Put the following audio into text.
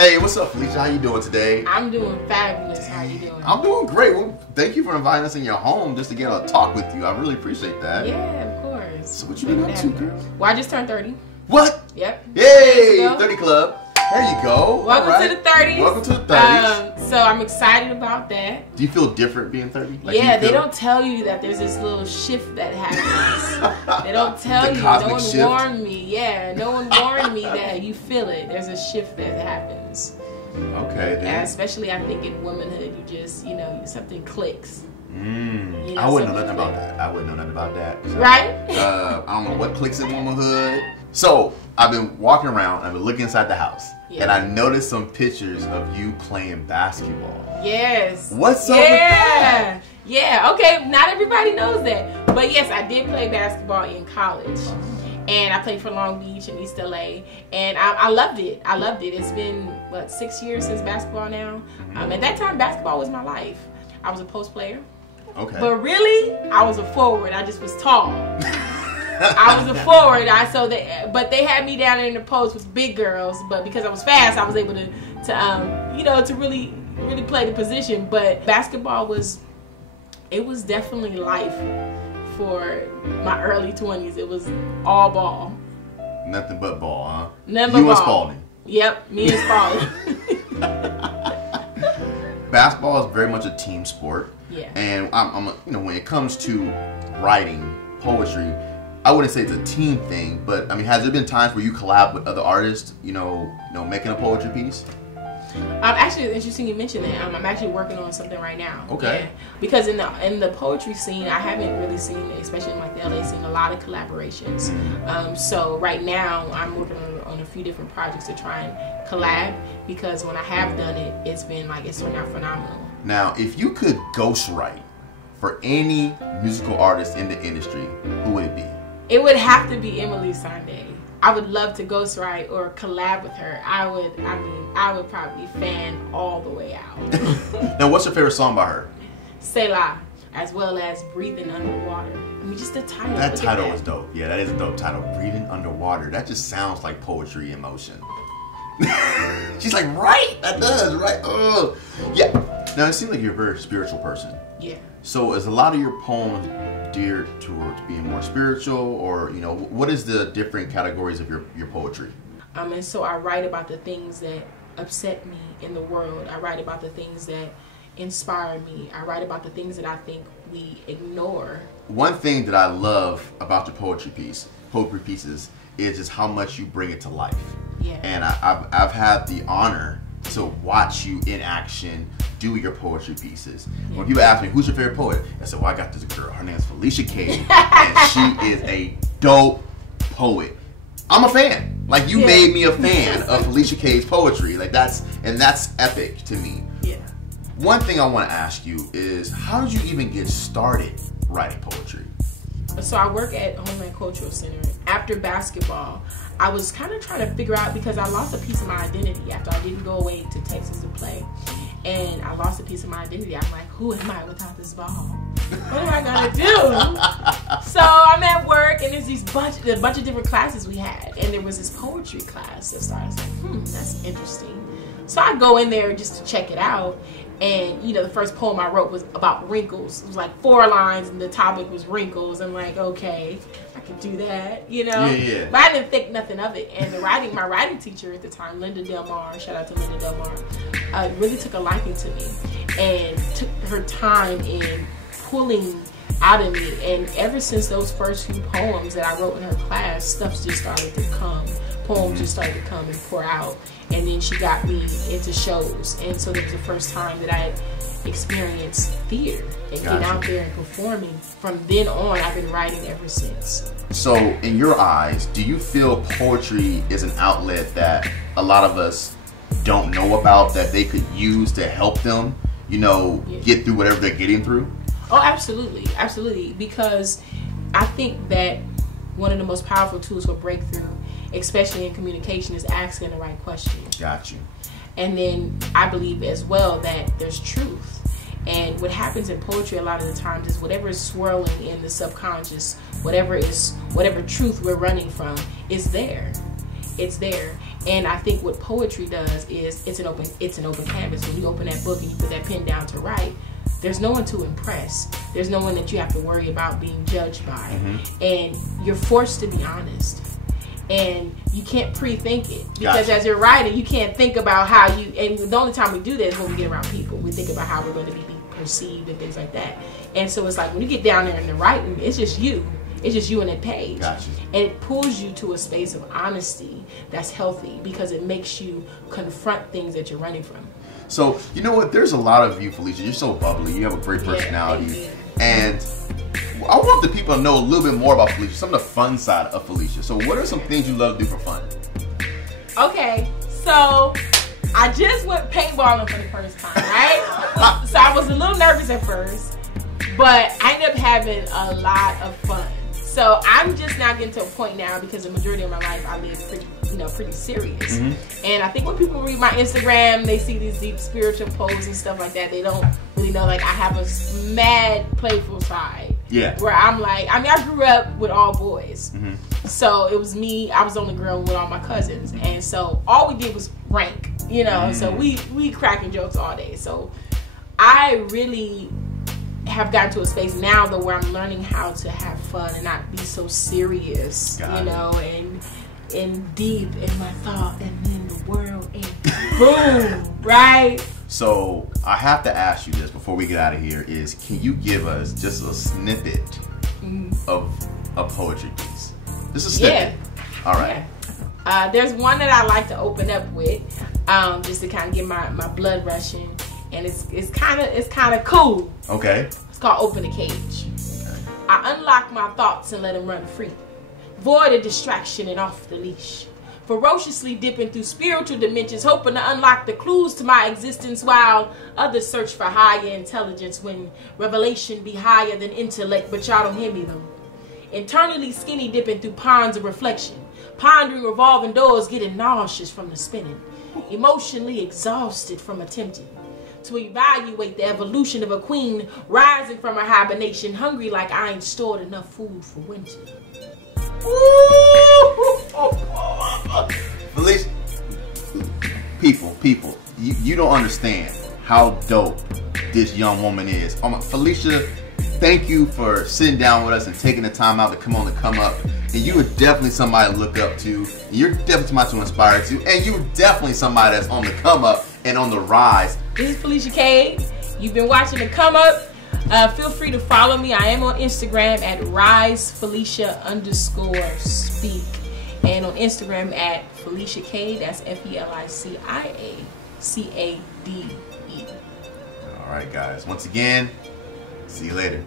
Hey, what's up, Felicia? How you doing today? I'm doing fabulous. How you doing? I'm doing great. Well, thank you for inviting us in your home just to get a talk with you. I really appreciate that. Yeah, of course. So what you been up to, girl? Well, I just turned 30. What? Yep. Yay! 30 Club. There you go. Welcome to the 30s. Welcome to the 30s. So I'm excited about that. Do you feel different being 30? Like yeah, they don't tell you that there's this little shift that happens. They don't tell you. No one warned me. Yeah, no one warned me that you feel it. There's a shift that happens. Okay, then. And especially, I think in womanhood, you just, something clicks. I wouldn't know nothing about that. I wouldn't know nothing about that. So, right? I don't know what clicks in womanhood. So I've been walking around. I've been looking inside the house, and I noticed some pictures of you playing basketball. Yes. What's up with that? Yeah. Okay. Not everybody knows that, but yes, I did play basketball in college, and I played for Long Beach and East LA, and I loved it. I loved it. It's been 6 years since basketball now. At that time, basketball was my life. I was a post player. Okay. But really, I was a forward. I just was tall. I was a forward. But they had me down in the post with big girls. But because I was fast, I was able to really play the position. But basketball was definitely life for my early 20s. It was all ball. Nothing but ball, huh? Nothing but you ball. and Spalding. Yep, me and Spalding. Basketball is very much a team sport. Yeah. And when it comes to writing poetry, I wouldn't say it's a team thing, but has there been times where you collab with other artists, making a poetry piece? Actually, it's interesting you mentioned that. I'm actually working on something right now. Okay. Yeah. Because in the poetry scene, I haven't really seen, especially in the LA scene, a lot of collaborations. So right now, I'm working on a few different projects to try and collab, because when I have done it, it's turned out phenomenal. Now, if you could ghostwrite for any musical artist in the industry, who would it be? It would have to be Emily Sandé. I would love to ghostwrite or collab with her. I would probably fan all the way out. Now, what's your favorite song by her? Selah, as well as Breathing Underwater. Just the title. That title is dope. Yeah, that is a dope title. Breathing Underwater. That just sounds like poetry in motion. She's like, right? That does, right? Oh, yeah. Now, it seems like you're a very spiritual person. Yeah. So is a lot of your poems geared towards being more spiritual, or what is the different categories of your poetry? And so I write about the things that upset me in the world. I write about the things that inspire me. I write about the things that I think we ignore. One thing that I love about your poetry pieces is just how much you bring it to life. Yeah. And I've had the honor to watch you in action do your poetry pieces. When people ask me, who's your favorite poet? I said, well, I got this girl. Her name is Felicia Cade, and she is a dope poet. I'm a fan. Like, you made me a fan of Felicia Cade's poetry. That's epic to me. Yeah. One thing I want to ask you is, how did you even get started writing poetry? So I work at Homeland Cultural Center. After basketball, I was kind of trying to figure out, because I lost a piece of my identity after I didn't go away to Texas to play. And I lost a piece of my identity. I'm like, who am I without this ball? What am I gonna do? So I'm at work, and there's a bunch of different classes we had, and there was this poetry class that started. I was like, that's interesting. So I go in there just to check it out, and the first poem I wrote was about wrinkles. It was like 4 lines, and the topic was wrinkles. I'm like, okay, I could do that, Yeah. But I didn't think nothing of it. And my writing teacher at the time, Linda Delmar, shout out to Linda Delmar, really took a liking to me and took her time in pulling out of me. And ever since those first few poems that I wrote in her class, stuff just started to come. Poems just started to come and pour out. And then she got me into shows. And so that was the first time that I had experienced theater and getting out there and performing. From then on, I've been writing ever since. So in your eyes, do you feel poetry is an outlet that a lot of us don't know about, that they could use to help them, get through whatever they're getting through? Oh, absolutely. Absolutely. Because I think that one of the most powerful tools for breakthrough, especially in communication, is asking the right questions. Got you. And then I believe as well that there's truth. And what happens in poetry a lot of the times is whatever is swirling in the subconscious, whatever truth we're running from is there. It's there. And I think what poetry does is it's an open canvas. When you open that book and you put that pen down to write, there's no one to impress. There's no one that you have to worry about being judged by. And you're forced to be honest. And you can't pre-think it. Because as you're writing, you can't think about how you, and the only time we do that is when we get around people. We think about how we're going to be perceived and things like that. And so it's like when you get down there in the writing, it's just you. It's just you and that page. And it pulls you to a space of honesty that's healthy because it makes you confront things that you're running from. So, you know what? There's a lot of you, Felicia. You're so bubbly. You have a great personality. And I want the people to know a little bit more about Felicia, some of the fun side of Felicia. So what are some things you love to do for fun? Okay, so I just went paintballing for the first time, right? So I was a little nervous at first, but I ended up having a lot of fun. So I'm just now getting to a point now because the majority of my life I live pretty serious. And I think when people read my Instagram, they see these deep spiritual posts and stuff like that. They don't really know like I have a mad playful side. Where I'm like, I mean, I grew up with all boys. So it was me, I was the only girl with all my cousins. And so all we did was rank, you know. So we cracking jokes all day. So I really have gotten to a space now though where I'm learning how to have fun and not be so serious, you know, and deep in my thought and in the world and boom, right? So I have to ask you this before we get out of here is, can you give us just a snippet of a poetry piece? Just a snippet. All right. There's one that I like to open up with, just to kind of get my blood rushing. And it's kind of cool. Okay. It's called Open the Cage. I unlock my thoughts and let them run free. Void of distraction and off the leash. Ferociously dipping through spiritual dimensions, hoping to unlock the clues to my existence while others search for higher intelligence when revelation be higher than intellect, but y'all don't hear me though. Internally skinny dipping through ponds of reflection. Pondering revolving doors, getting nauseous from the spinning. Emotionally exhausted from attempting to evaluate the evolution of a queen rising from her hibernation, hungry like I ain't stored enough food for winter. Felicia, people, you don't understand how dope this young woman is. Felicia, thank you for sitting down with us and taking the time out to come on the Come Up. And you are definitely somebody to look up to. You're definitely somebody to inspire to. And you're definitely somebody that's on the come up and on the rise. This is Felicia Cade. You've been watching the Come Up. Feel free to follow me. I am on Instagram at risefelicia_speak. And on Instagram at Felicia Cade. That's FELICIACADE. All right, guys. Once again, see you later.